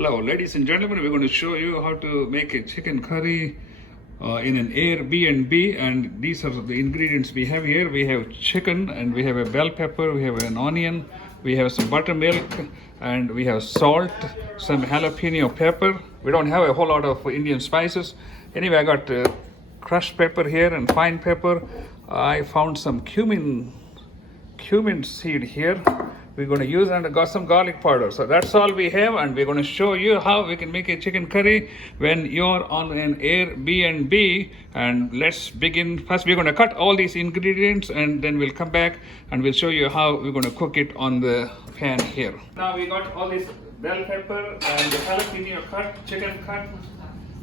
Hello, ladies and gentlemen. We're going to show you how to make a chicken curry in an Airbnb, and these are the ingredients we have here. We have chicken, and we have a bell pepper, we have an onion, we have some buttermilk, and we have salt, some jalapeno pepper. We don't have a whole lot of Indian spices. Anyway, I got crushed pepper here and fine pepper. I found some cumin seed here. We're going to use, and got some garlic powder. So that's all we have, and we're going to show you how we can make a chicken curry when you're on an Airbnb. And let's begin. First, we're going to cut all these ingredients, and then we'll come back and we'll show you how we're going to cook it on the pan here. Now we got all this bell pepper and the jalapeno cut, chicken cut,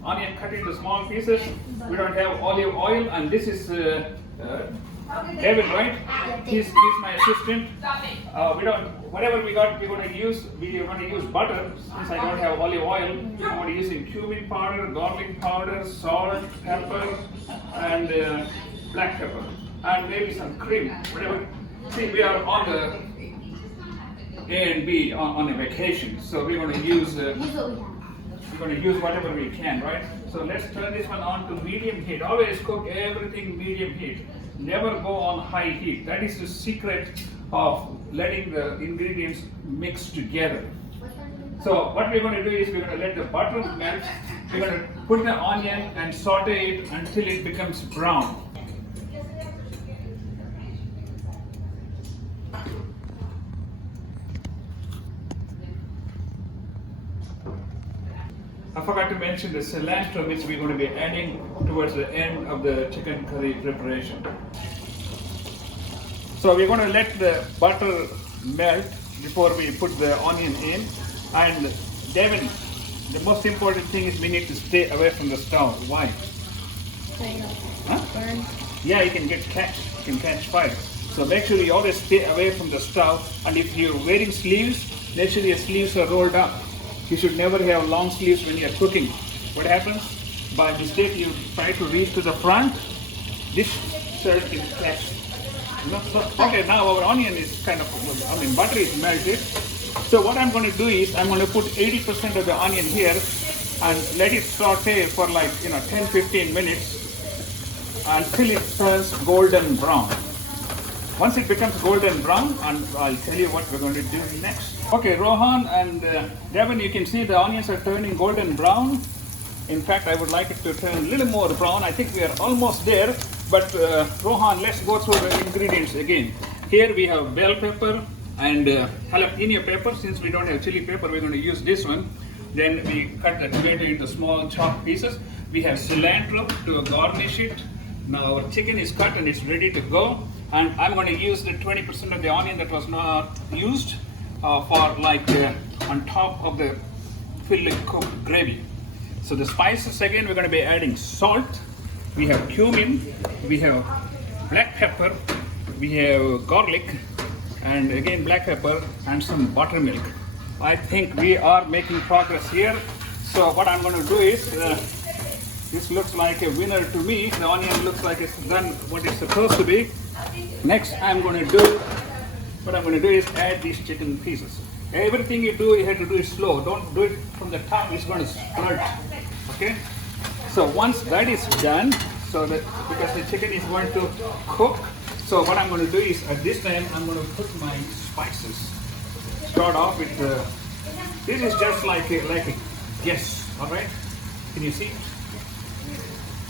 onion cut into small pieces. We don't have olive oil, and this is David, right? He's my assistant. Whatever we got, we're going to use butter. Since I don't have olive oil, I'm going to use cumin powder, garlic powder, salt, pepper, and black pepper, and maybe some cream, whatever. See, we are on the A&B on a vacation, so we're going to use whatever we can, right? So let's turn this one on to medium heat. Always cook everything medium heat. Never go on high heat. That is the secret of letting the ingredients mix together. So what we're going to do is we're going to let the butter melt. We're going to put the onion and saute it until it becomes brown. I forgot to mention the cilantro, which we're going to be adding towards the end of the chicken curry preparation. So we're going to let the butter melt before we put the onion in. And Devin, the most important thing is we need to stay away from the stove. Why? Huh? Yeah, you can catch fire. So make sure you always stay away from the stove. And if you're wearing sleeves, make sure your sleeves are rolled up. You should never have long sleeves when you're cooking. What happens? By mistake, you try to reach to the front. This shirt can catch. Okay, now our onion is butter is melted. So what I'm going to do is I'm going to put 80% of the onion here and let it saute for 10-15 minutes until it turns golden brown. Once it becomes golden brown, and I'll tell you what we're going to do next. Okay, Rohan and Devin, you can see the onions are turning golden brown. In fact, I would like it to turn a little more brown. I think we are almost there. But Rohan, let's go through the ingredients again. Here we have bell pepper and jalapeno pepper. Since we don't have chili pepper, we're going to use this one. Then we cut the tomato into small chopped pieces. We have cilantro to garnish it. Now our chicken is cut and it's ready to go. And I'm going to use the 20% of the onion that was not used for on top of the fully cooked gravy. So the spices, again, we're going to be adding salt. We have cumin, we have black pepper, we have garlic, and again black pepper and some buttermilk. I think we are making progress here. So what I'm going to do is, this looks like a winner to me. The onion looks like it's done what it's supposed to be. Next, what I'm going to do is add these chicken pieces. Everything you do, you have to do it slow. Don't do it from the top, it's going to splurt. Okay? So once that is done, because the chicken is going to cook, so what I'm going to do is at this time, I'm going to put my spices. Start off with this is just like a guess, alright? Can you see?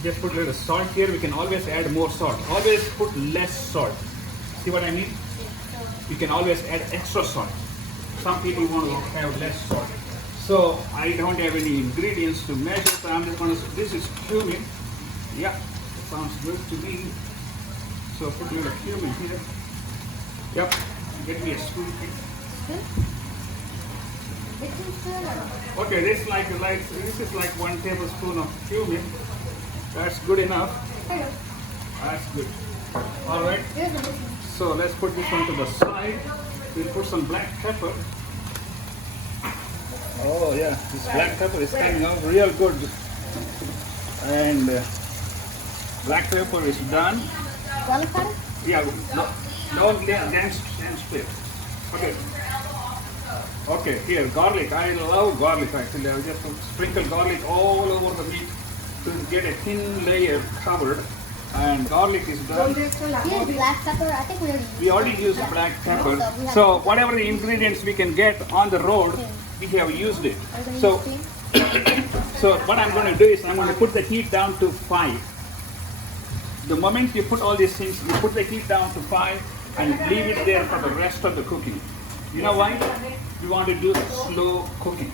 Just put a little salt here. We can always add more salt. Always put less salt. See what I mean? You can always add extra salt. Some people want to have less salt. So I don't have any ingredients to measure, so I'm just going to, this is cumin. Yeah, sounds good to me. So put a little cumin here. Yep, get me a spoon. Okay, this is like 1 tablespoon of cumin. That's good enough. That's good. All right. So let's put this one to the side. We'll put some black pepper. Oh yeah, this black pepper is coming out real good. And black pepper is done. Yeah, no, don't dance clear. Okay. Okay, here, garlic. I love garlic actually. I'll just sprinkle garlic all over the meat to get a thin layer covered. And garlic is done. Use black pepper. I think We already used black pepper. So whatever the ingredients we can get on the road, we have used it. So, so what I'm going to do is I'm going to put the heat down to 5. The moment you put all these things, you put the heat down to 5 and leave it there for the rest of the cooking. You know why? We want to do slow cooking.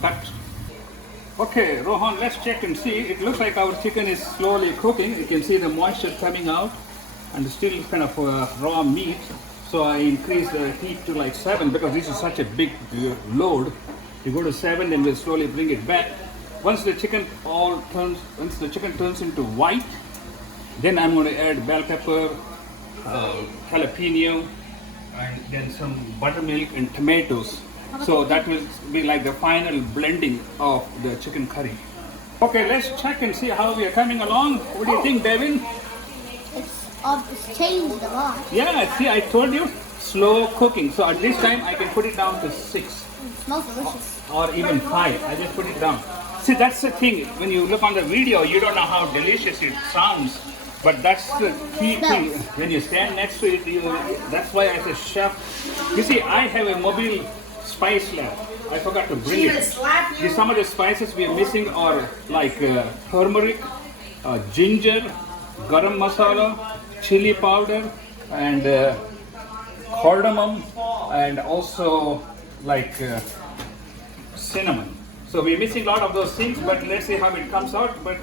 Cut. Okay, Rohan, let's check and see. It looks like our chicken is slowly cooking. You can see the moisture coming out and still kind of raw meat. So I increased the heat to like 7 because this is such a big load. You go to 7 and we'll slowly bring it back. Once the chicken turns into white, then I'm going to add bell pepper, jalapeno, and then some buttermilk and tomatoes. So that will be like the final blending of the chicken curry. Okay, let's check and see how we are coming along. What do you think, Devin? It's changed a lot. Yeah, see, I told you, slow cooking. So at this time, I can put it down to 6. It smells delicious. Or even 5. I just put it down. See, that's the thing. When you look on the video, you don't know how delicious it sounds. But that's the key thing. When you stand next to it, that's why as a chef, you see, I have a mobile spice lab. I forgot to bring it. Some of the spices we are missing are like turmeric, ginger, garam masala, chili powder, and cardamom, and also like cinnamon. So we're missing a lot of those things, but let's see how it comes out. But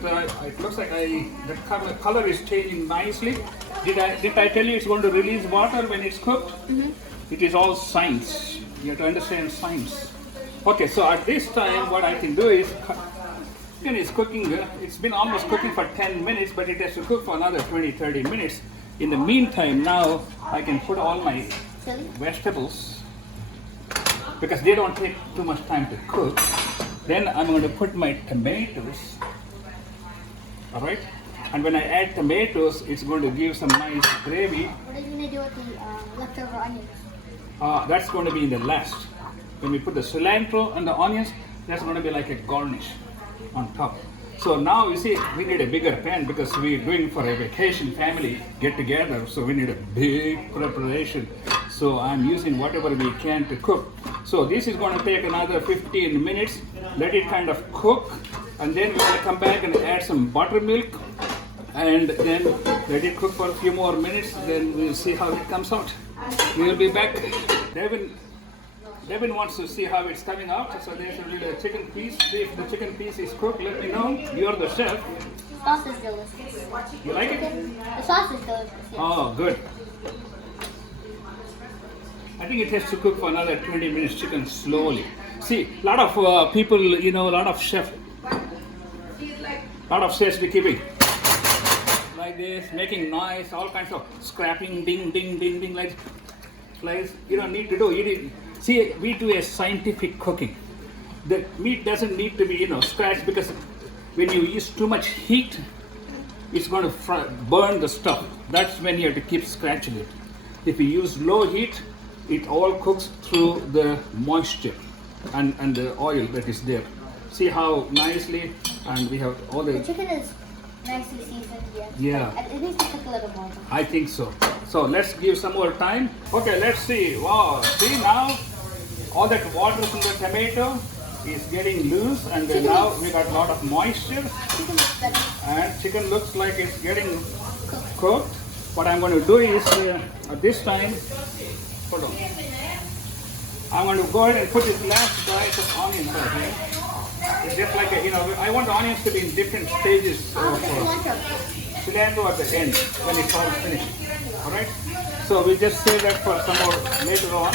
it looks like the color is changing nicely. Did I tell you it's going to release water when it's cooked? Mm-hmm. It is all science. You have to understand science. Okay, so at this time, what I can do is, chicken is cooking. It's been almost cooking for 10 minutes, but it has to cook for another 20-30 minutes. In the meantime, now I can put all my vegetables because they don't take too much time to cook. Then I'm going to put my tomatoes, all right? And when I add tomatoes, it's going to give some nice gravy. What are you going to do with the leftover onions? That's going to be in the last. When we put the cilantro and the onions, that's going to be like a garnish on top. So now you see, we need a bigger pan because we're doing for a vacation family get together. So we need a big preparation. So I'm using whatever we can to cook. So this is going to take another 15 minutes. Let it kind of cook, and then we're going to come back and add some buttermilk, and then let it cook for a few more minutes. Then we'll see how it comes out. We'll be back. Devin wants to see how it's coming out. So there's a little chicken piece. See if the chicken piece is cooked. Let me know. You're the chef. The sauce is delicious. You like it? The sauce is delicious. Yes. Oh, good. I think it has to cook for another 20 minutes, chicken slowly. See, a lot of people, a lot of chefs we keep it like this, making noise, all kinds of scrapping, ding, ding, ding, ding, like you don't need to do it. See, we do a scientific cooking. The meat doesn't need to be, scratched because when you use too much heat, it's going to burn the stuff. That's when you have to keep scratching it. If you use low heat, it all cooks through the moisture and the oil that is there. See how nicely, and we have all The chicken is nicely seasoned, yes. Yeah. It needs to cook a little more. I think so. So let's give some more time. Okay, let's see. Wow, see now, all that water from the tomato is getting loose, and then now we got a lot of moisture. Chicken looks better. And chicken looks like it's getting cooked. What I'm going to do is, at this time, hold on. I'm going to go ahead and put this last dice of onions out here. It's just like I want the onions to be in different stages of cilantro at the end when it's all finished. Alright? So we just save that for some more later on.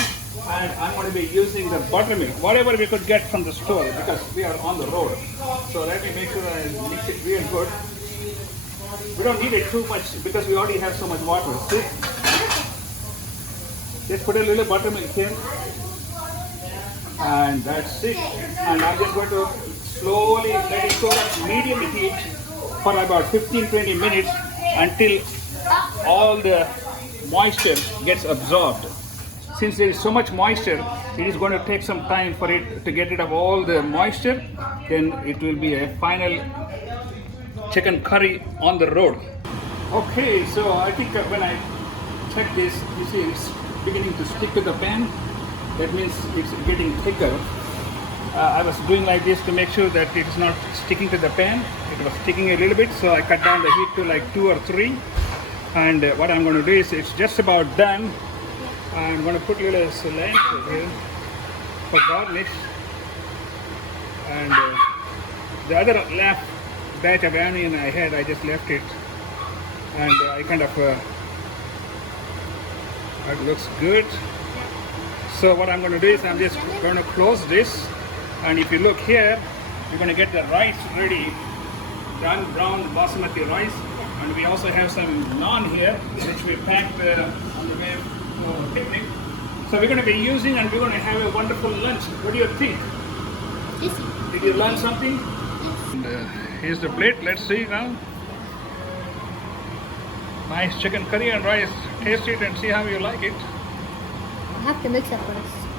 And I'm going to be using the buttermilk, whatever we could get from the store because we are on the road. So let me make sure I mix it real good. We don't need it too much because we already have so much water. See? Just put a little buttermilk in. And that's it. And I'm just going to slowly let it go at medium heat for about 15-20 minutes until all the moisture gets absorbed. since there is so much moisture, it is going to take some time for it to get rid of all the moisture. Then it will be a final chicken curry on the road. Okay, so I think when I check this, you see it's beginning to stick to the pan. That means it's getting thicker. I was doing like this to make sure that it is not sticking to the pan. It was sticking a little bit, so I cut down the heat to like 2 or 3. And what I'm going to do is, it's just about done. I'm going to put a little cilantro here for garnish. And the other left batch of onion I had, I just left it. And I kind of, it looks good. So what I'm going to do is, I'm just going to close this. And if you look here, you're going to get the rice ready, done brown basmati rice. And we also have some naan here, which we packed on the way for picnic. So we're going to be using, and we're going to have a wonderful lunch. What do you think? Did you learn something? And, here's the plate. Let's see now. Nice chicken curry and rice. Taste it and see how you like it. I have to mix it first.